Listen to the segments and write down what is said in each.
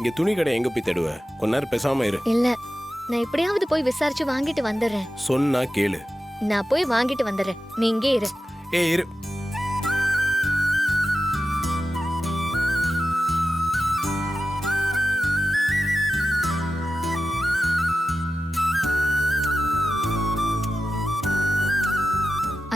இங்க துணி கடை எங்க போய் தேடுவ? கொஞ்ச நேரம் பேசாம இரு. இல்ல, நான் எப்படியாவது போய் விசாரிச்சு வாங்கிட்டு வந்துடுறேன். சொன்னா கேளு. நான் போய் வாங்கிட்டு வந்துடுறேன், நீ இங்கே இரு. ஏய் இரு.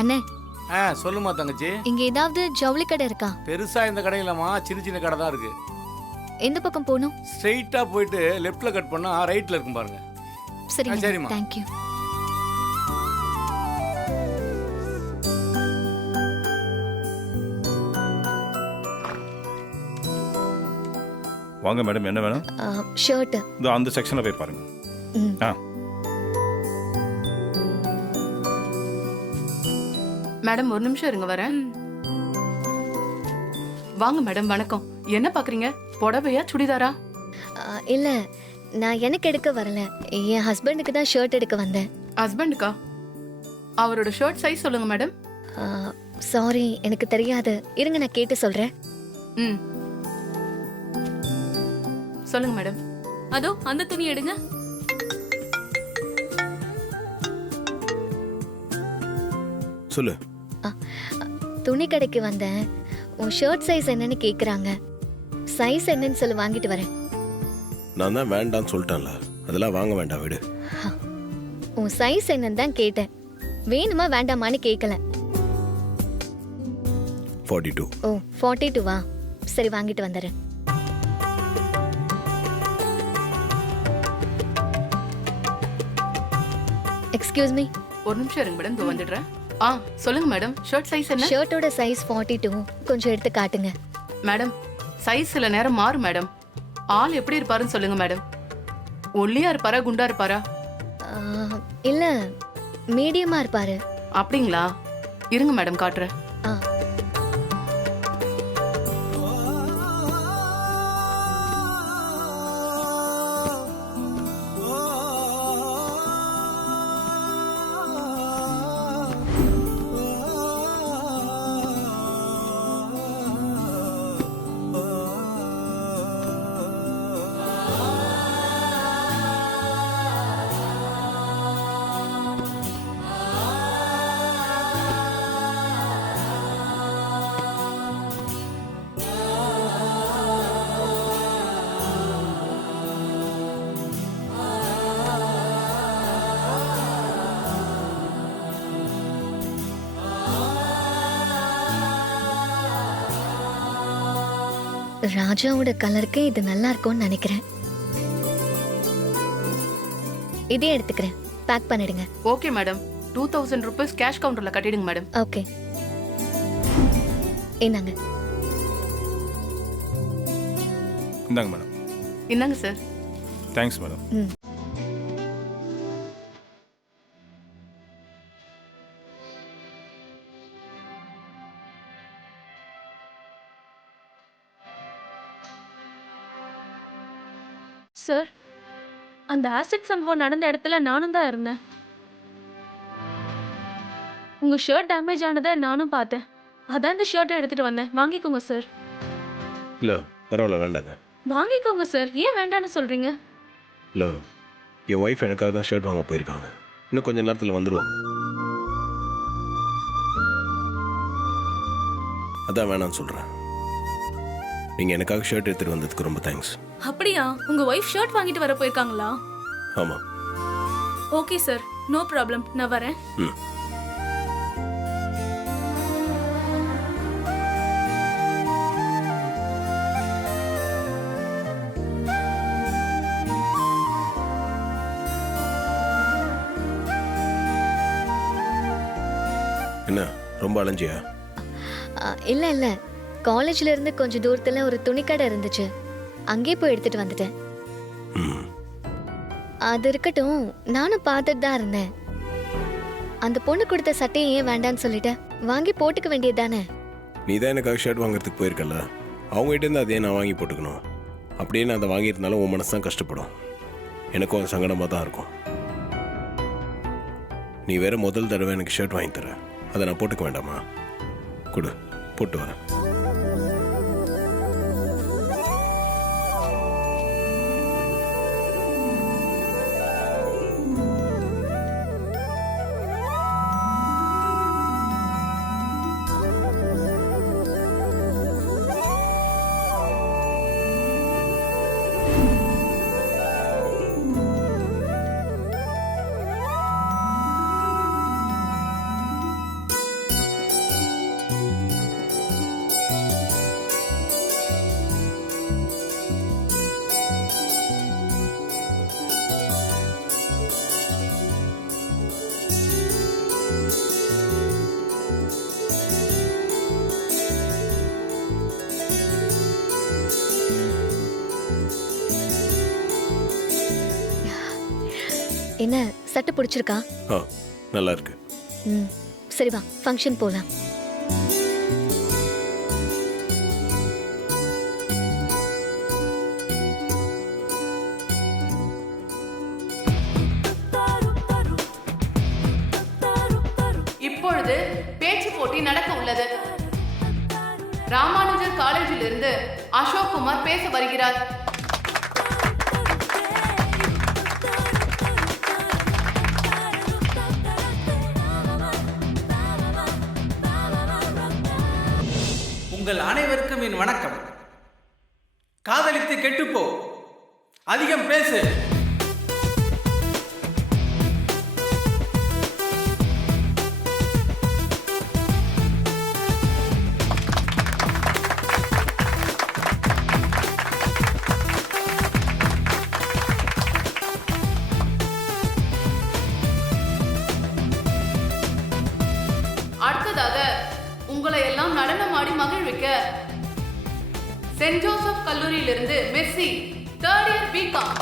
அண்ணே, சொல்லுமா தங்கச்சி. இங்க ஏதாவது ஜவுளி கடை இருக்கா? பெருசா இந்த கடையிலமா சின்ன சின்ன கடை தான் இருக்கு. எந்த பக்கம் போகணும்? ஸ்ட்ரெயிட்டா போயிட்டு லெஃப்ட்ல கட் பண்ணா ரைட்ல இருக்கும் பாருங்க. சரிம்மா. Thank you. வாங்க மேடம், என்ன வேணும்? ஷர்ட். இதோ அந்த செக்ஷன்ல போய் பாருங்க. மேடம் ஒரு நிமிஷம் இருங்க, வரேன். வாங்க மேடம், வணக்கம். என்ன பாக்குறீங்க? புடவையா சுடிதாரா? இல்ல, நான் எனக்கு எடுக்க வரல, என் ஹஸ்பண்டுக்கு தான் ஷர்ட் எடுக்க வந்தேன். ஹஸ்பண்டுக்கா? அவரோட ஷர்ட் சைஸ் சொல்லுங்க மேடம். சாரி, எனக்கு தெரியாது. இருங்க, நான் கேட்டு சொல்றேன். ம், சொல்லுங்க மேடம். அதோ அந்த துணி எடுங்க. சொல்லு. துணி கடைக்கு வந்தேன். உன் ஷர்ட் சைஸ் என்னன்னு கேக்குறாங்க. சைஸ் என்னன்னு சொல்லி வாங்கிட்டு வரேன். நான் தான் வேண்டான்னு சொல்லிட்டேன்ல, அதெல்லாம் வாங்க வேண்டாம், விடு. உன் சைஸ் என்னன்னு தான் கேட்டேன், வேணுமா வேண்டாமான்னு கேட்கல. 42. ஓ, 42வா? சரி, வாங்கிட்டு வந்துடுறேன். Excuse me. ஒரு நிமிஷம் இருங்க மேடம், இதோ வந்துடுறேன். சொல்லுங்க மேடம், ஷர்ட் சைஸ் என்ன? ஷர்ட்டோட சைஸ் 42. கொஞ்சம் எடுத்து காட்டுங்க. மேடம், சைஸ் சில நேரம் மாறும் மேடம். ஆள் எப்படி இருப்பாருன்னு சொல்லுங்க மேடம். ஒல்லியா இருப்பாரா, குண்டா இருப்பாரா? இல்ல, மீடியமா இருப்பாரு. அப்படிங்களா? இருங்க மேடம், காட்டுறேன். ராஜாவோட கலருக்கு இது நல்லா இருக்கும்னு நினைக்கிறேன். இதே எடுத்துக்கிறேன், பேக் பண்ணிடுங்க. Okay madam. 2000 ரூபீஸ் கேஷ் கவுண்டர்ல கட்டிடுங்க மேடம். ஓகே, இந்தாங்க. இந்தாங்க மேடம். இந்தாங்க சார். Thanks madam. சார், அந்த ஆசிட் சம்பவம் நடந்த இடத்துல நானும் தான் இருந்தேன். உங்க ஷர்ட் டேமேஜ் ஆனதை நானும் பார்த்தேன். அதான் இந்த ஷர்ட்டை எடுத்துட்டு வந்தேன். வாங்கிக்கோங்க சார். இல்ல பரவாயில்ல, வேண்டாங்க. வாங்கிக்கோங்க சார். ஏன் வேண்டான்னு சொல்றீங்க? இல்ல, என் ஒய்ஃப் எனக்காக தான் ஷர்ட் வாங்க போயிருக்காங்க. இன்னும் கொஞ்ச நேரத்தில் வந்துடுவாங்க. அதான் வேணான்னு சொல்றேன். நீங்க எனக்காக ஷர்ட் எடுத்துட்டு வந்ததுக்கு ரொம்ப தேங்க்ஸ். அப்படியா? உங்க ஒய்ஃப் ஷர்ட் வாங்கிட்டு வர போயிருக்காங்களா? ஆமா. Okay sir, no problem. நான் வரேன். என்ன ரொம்ப அலைஞ்சியா? இல்ல இல்ல, காலேஜ்ல இருந்து கொஞ்சம் தூரத்துல ஒரு துணிக்கடை இருந்துச்சு, அங்கே போய் எடுத்துட்டு வந்துட்டேன். அது இருக்கட்டும், நானும் பார்த்துட்டு தான் இருந்தேன். அந்த பொண்ணு கொடுத்த சட்டையை ஏன் வேண்டான்னு சொல்லிட்டேன்? வாங்கி போட்டுக்க வேண்டியது தானே? நீ தான் எனக்காக ஷர்ட் வாங்குறதுக்கு போயிருக்கல, அவங்ககிட்ட இருந்து அதே நான் வாங்கி போட்டுக்கணும். அப்படியே நான் அதை வாங்கியிருந்தாலும் உன் மனசு தான் கஷ்டப்படும். எனக்கும் சங்கடமாக தான் இருக்கும். நீ வேற முதல் தடவை எனக்கு ஷர்ட் வாங்கி தர, அதை நான் போட்டுக்க வேண்டாமா? கொடு, போட்டு வரேன். என்ன சட்டை பிடிச்சிருக்கா? ஆ நல்லா இருக்கு. ம் சரி வா ஃபங்க்ஷன் போலாம். இப்பொழுது பேச்சு போட்டி நடக்க உள்ளது. ராமானுஜர் காலேஜில் இருந்து அசோக் குமார் பேச வருகிறார். உங்கள் அனைவருக்கும் என் வணக்கம். காதலித்து கெட்டுப்போ, அதிகம் பேசு. அடுத்ததாக உங்களை எல்லாம் நடனமாடி மகிழ்விக்க சென்ட் ஜோசப் கல்லூரியிலிருந்து மெர்சி 3rd இயர் பிகாம்.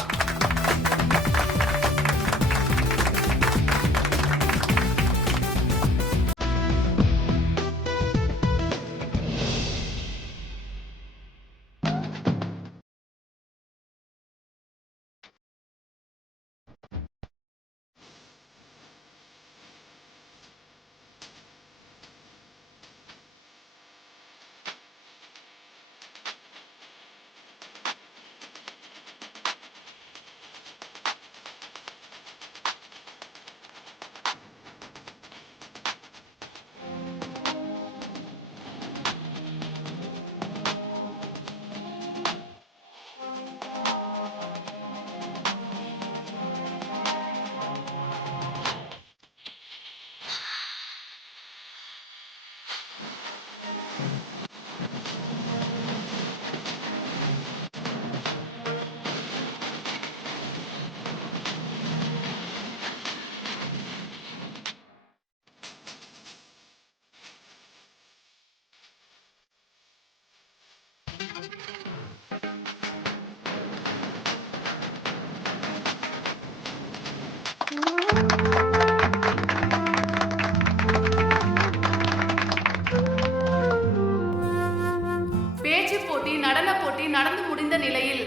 பேச்சு போட்டி, நடன போட்டி நடந்து முடிந்த நிலையில்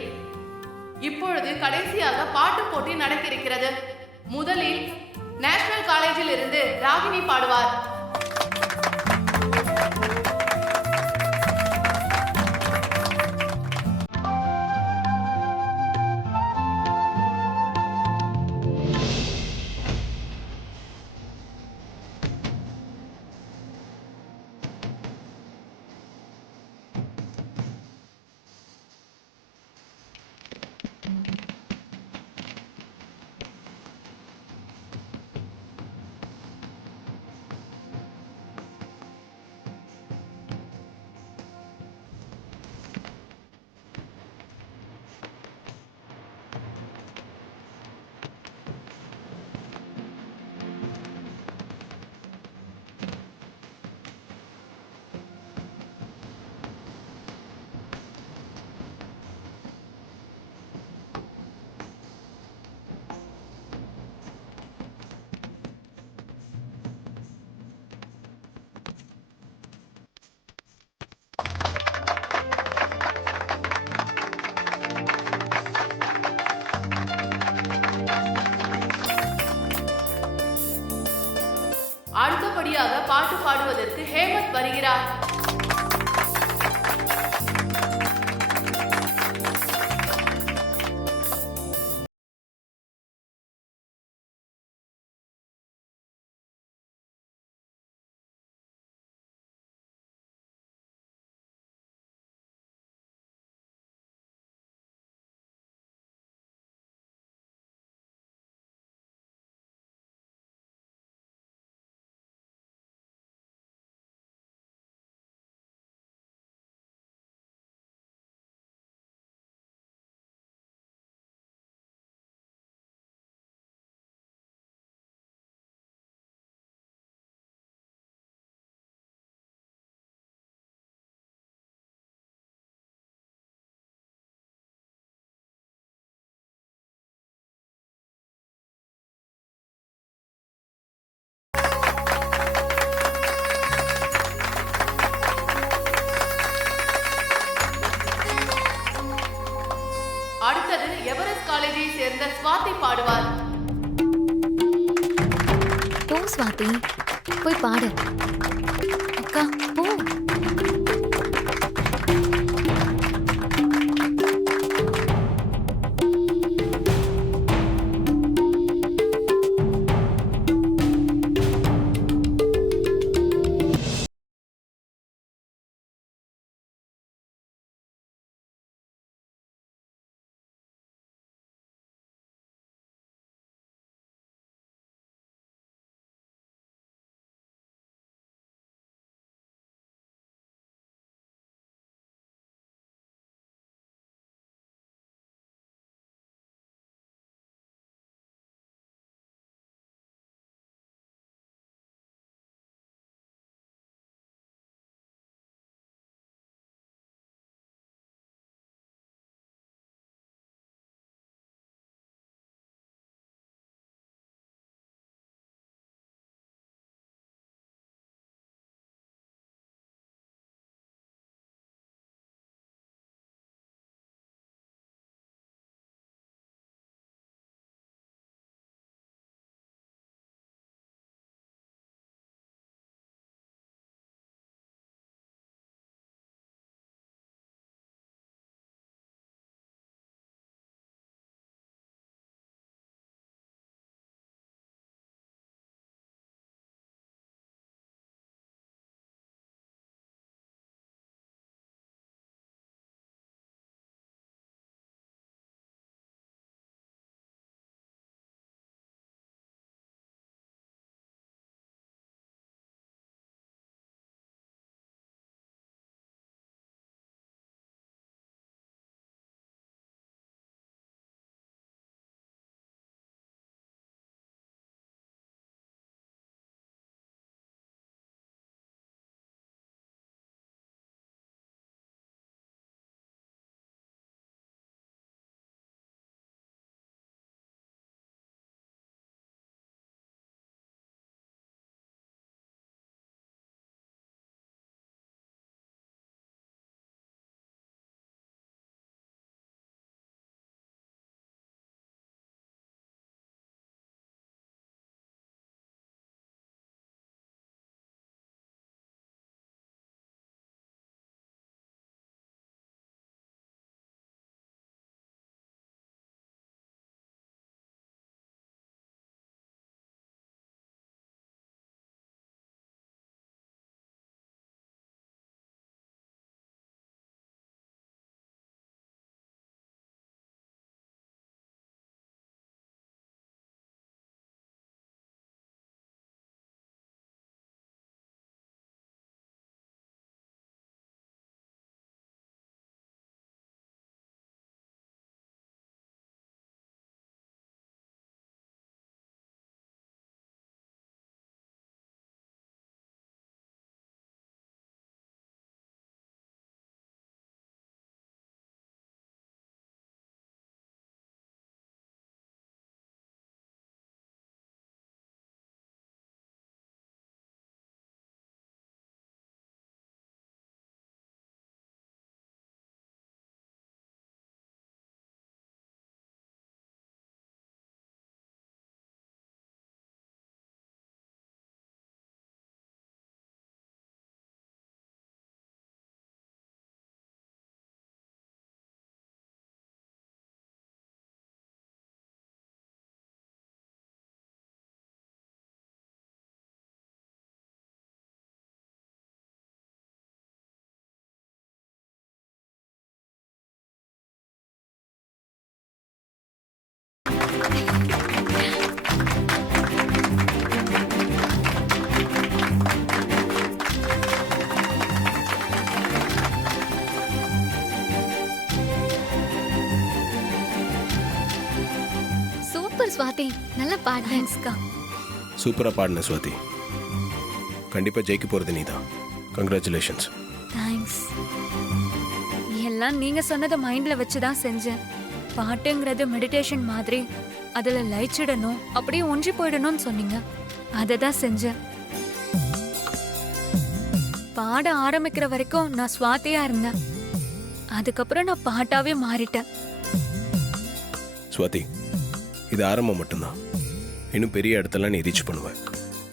இப்பொழுது கடைசியாக பாட்டு போட்டி நடக்கிறது. முதலில் நேஷனல் காலேஜில் இருந்து ராகினி பாடுவார். அடுத்தபடியாக பாட்டு பாடுவதற்கு ஹேமந்த் வருகிறார். அடுத்தது எவரெஸ்ட் காலேஜை சேர்ந்த ஸ்வாதி பாடுவார். போ ஸ்வாதி, போய் பாடு. அக்கா போ. ஸ்வாதி, நல்லா பாடுறேன்ஸ்கா. சூப்பராக பாடின ஸ்வாதி. கண்டிப்பாக ஜெயிக்க போகிறது நீ தான். கங்க்ராச்சுலேஷன்ஸ். தேங்க்ஸ். எல்லாம் நீங்க சொன்னதை மைண்ட்ல வச்சு தான் செஞ்சேன். பாட்டுங்கிறது மெடிடேஷன் மாதிரி, அதுல லயிச்சிடணும், அப்படியே ஒன்றி போயிடணும்னு சொன்னீங்க. அதை தான் செஞ்சேன். பாட ஆரம்பிக்கிற வரைக்கும் நான் ஸ்வாதியா இருந்தேன். அதுக்கப்புறம் நான் பாட்டாவே மாறிட்டேன். சுவாதி இது ஆரம்பம் மட்டும்தான். இன்னும் பெரிய இடத்தெல்லாம் நீ ரீச் பண்ணுவேன்.